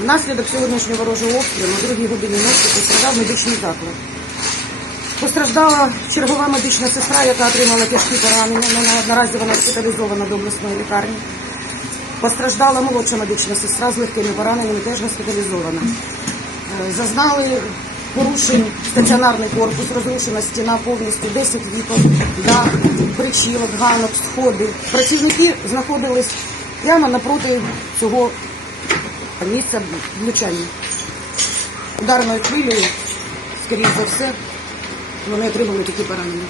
Внаслідок сьогоднішнього ворожого обстрілу на другій годині ночі постраждав медичний заклад. Постраждала чергова медична сестра, яка отримала тяжкі поранення. Наразі вона госпіталізована до обласної лікарні. Постраждала молодша медична сестра з легкими пораненнями, теж госпіталізована. Е, зазнали порушень стаціонарний корпус, розрушена стіна повністю, 10 вікон, дах, причілок, ганок, сходи. Працівники знаходились прямо напроти цього місця влучання. Ударною хвилею, скоріше за все, вони отримали такі поранення.